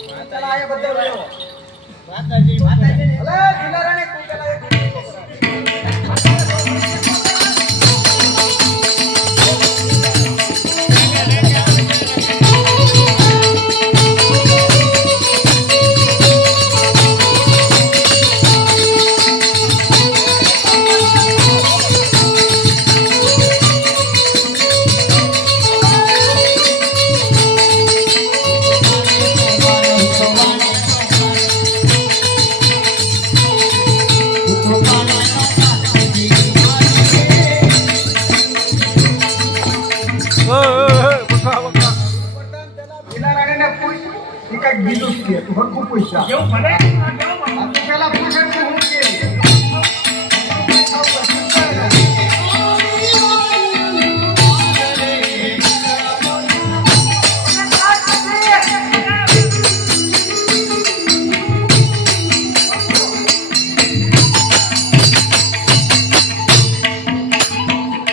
પેલા આયા બધે રહ્યો માતાજી અલે દિલારાને તું પેલા એક બીજું કે તું હરકું પૈસા કેવું ભલે તું પેલા પૂછે કે હું કે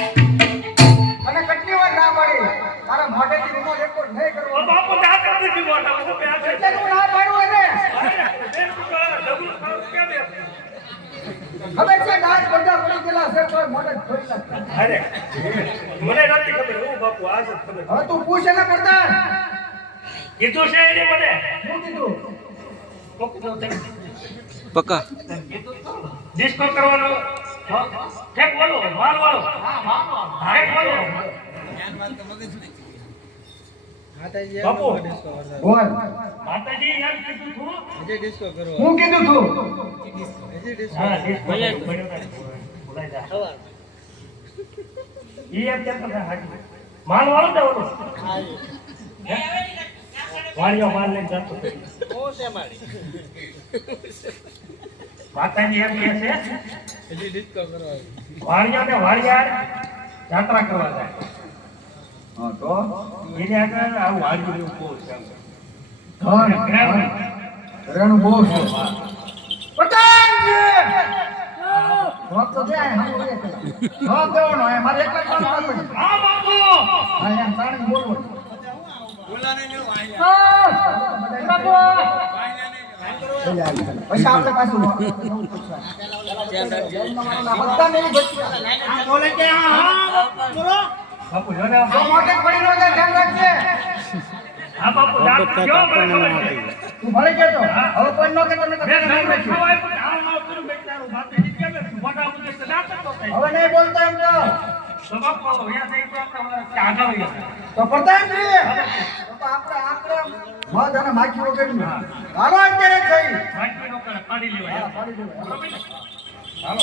અને કેટલી વાર ના પડી તારા મોઢેથી રિમોટ રેકોર્ડ નહીં કરવો બાપુ ના કરતી જી મોઢા હું બે આ એટલે હું ના પાડું એને હવે છે દાંત બધા પડી ગયેલા છે કોઈ મોઢે થોડી નાખતા અરે મને નથી ખબર હું બાપુ આજ જ ખબર હવે તું પૂછ એના કરતા કીધું છે એને મને શું કીધું પક્કા ડિસ્કો કરવાનો ઠેક બોલો માલ વાળો હા માલ ઠેક બોલો બાપુ બોલ માતાજી યાર કીધું તું હજે ડિસ્કો કરો હું કીધું તું હજે ડિસ્કો હા ડિસ્કો બોલાઈ જા ઈ એમ કેમ તમે હાજી માલ વાળો ને ઓલો વાળિયો માલ લઈને જતો ઓ તે મારી માતાજી એમ કહે છે હજે ડિસ્કો કરો વાળિયો ને વાળિયાર યાત્રા કરવા જાય હા તો એને આગળ આવું વાળિયું એવું બહુ છે ઘરેણું બહુ છે પતંગ રોક તો જાય હમ રે રોક દેવાનો હે મારે એકલા કામ કરવું હા બાપુ હા એમ તાણી બોલવો બોલાને ને હા બાપુ પૈસા આપણે પાછું બધા નહીં બચ્યા બોલે કે હા બોલો બાપુ જોને તો મોટે પડી નો જાય ધ્યાન રાખજે હા બાપુ યાદ કયો મને તું ભલે કેતો હવે કોઈ નો કે તમને મેં કઈ ઘર નહીં ખવાય પણ આવ ના કરું બેચારો માતાજી કેમ મોટા ઉદ્દેશ ના કરતો હવે નહીં બોલતો એમ તો સબક પાડો યા થઈ તો આપણે આગળ વયા તો પ્રધાનજી તો આપણે મધ અને માખી વગરનું હાલો અત્યારે થઈ બાકી નો કરે પાડી લેવાય પાડી દેવાય. હાલો